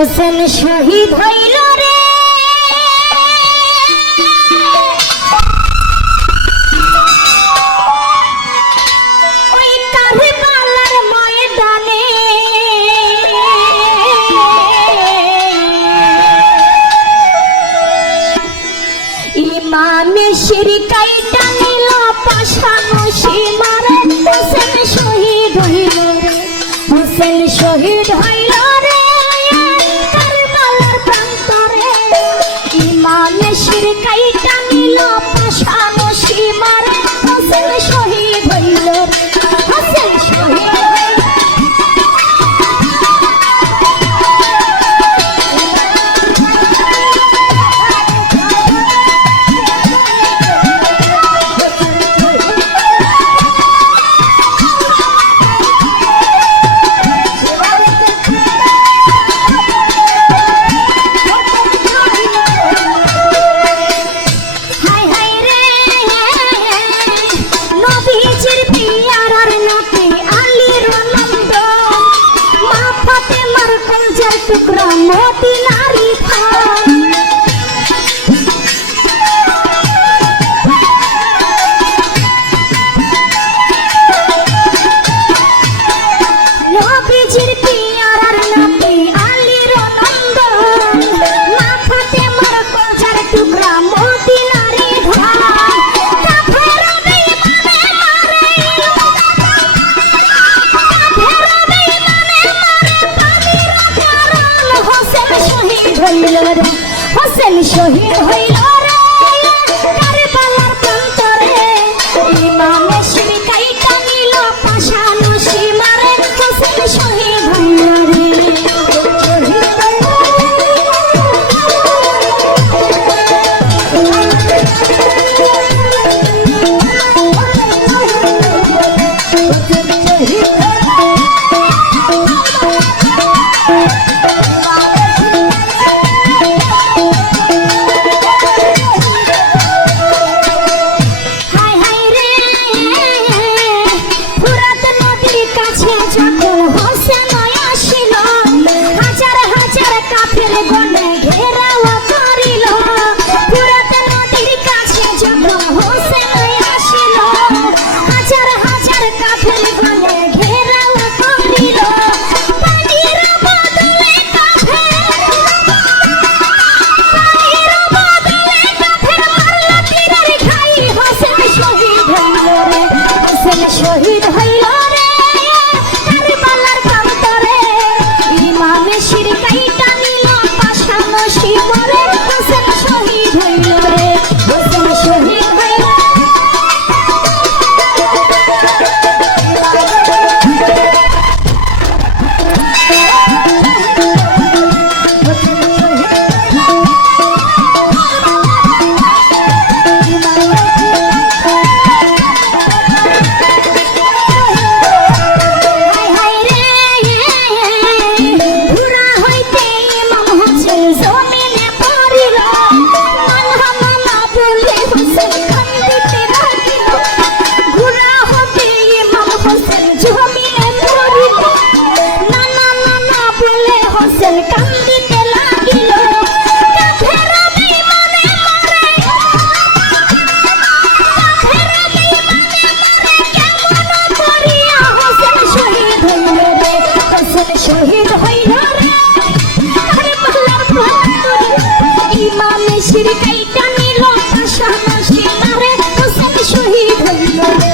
হোসেন শহীদ হইল রে ওই কারবালার ময়দানে ইমামে শিরকাইটা নিল পাশানো সীমারে হোসেন শহীদ হইল রে হোসেন শহীদ হইল রে কারবালার প্রান্তরে ইমামে শিরকাইটা নিল পাশানো সীমারে হোসেন শহীদ হইল রে হোসেন শহীদ टुकड़ा मोती नारी खान नबीजिर पियारार नाती आलीर नंदन माथाते मार कलजार टुकड़ा मोती नारी खान काफेर बेईमाने मारे হোসেন শহীদ হইল রে কারবালার প্রান্তরে ইমামে শিরকাইটা নিল পাশানো সীমারে হোসেন শহীদ হইল রে শহীদ হইল রে কারবালার প্রান্তরে ইমামে শিরকাইটা নিল পাশানো সীমারে হোসেন শহীদ হইল রে হোসেন শহীদ হইল কান্দিতে লাগিল কাফের বেঈমানে মারে কেমন করিয়া হোসেন শহীদ হইল রে হোসেন শহীদ হইল রে কারবালার প্রান্তরে ইমামে শিরকাইটা নিল পাশানো সীমারে হোসেন শহীদ হইল রে